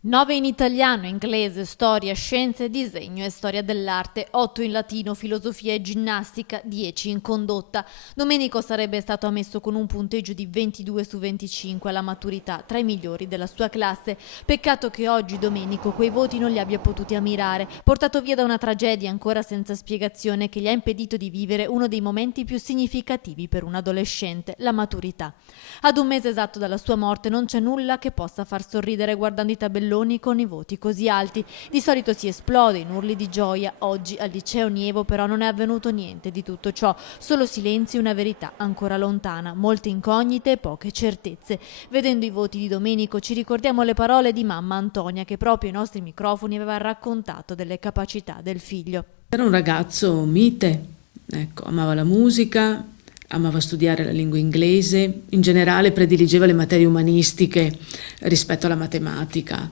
9 in italiano, inglese, storia, scienze, disegno e storia dell'arte, 8 in latino, filosofia e ginnastica, 10 in condotta. Domenico sarebbe stato ammesso con un punteggio di 22 su 25 alla maturità, tra i migliori della sua classe. Peccato che oggi Domenico quei voti non li abbia potuti ammirare, portato via da una tragedia ancora senza spiegazione che gli ha impedito di vivere uno dei momenti più significativi per un adolescente, la maturità. Ad un mese esatto dalla sua morte non c'è nulla che possa far sorridere guardando i tabelloni con i voti così alti. Di solito si esplode in urli di gioia. Oggi al liceo Nievo però non è avvenuto niente di tutto ciò, solo silenzio e una verità ancora lontana, molte incognite e poche certezze. Vedendo i voti di Domenico ci ricordiamo le parole di mamma Antonia che proprio ai nostri microfoni aveva raccontato delle capacità del figlio. Era un ragazzo mite, ecco, amava la musica, amava studiare la lingua inglese, in generale prediligeva le materie umanistiche rispetto alla matematica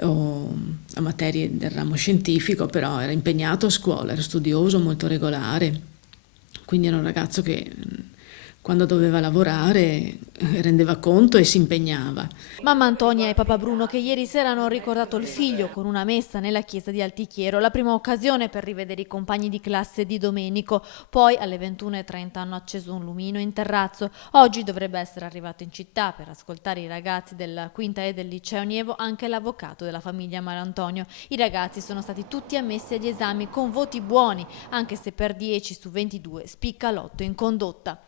o a materie del ramo scientifico, però era impegnato a scuola, era studioso, molto regolare, quindi era un ragazzo che quando doveva lavorare rendeva conto e si impegnava. Mamma Antonia e papà Bruno che ieri sera hanno ricordato il figlio con una messa nella chiesa di Altichiero, la prima occasione per rivedere i compagni di classe di Domenico. Poi alle 21:30 hanno acceso un lumino in terrazzo. Oggi dovrebbe essere arrivato in città per ascoltare i ragazzi della quinta E del liceo Nievo anche l'avvocato della famiglia Marantonio. I ragazzi sono stati tutti ammessi agli esami con voti buoni, anche se per 10 su 22 spicca l'8 in condotta.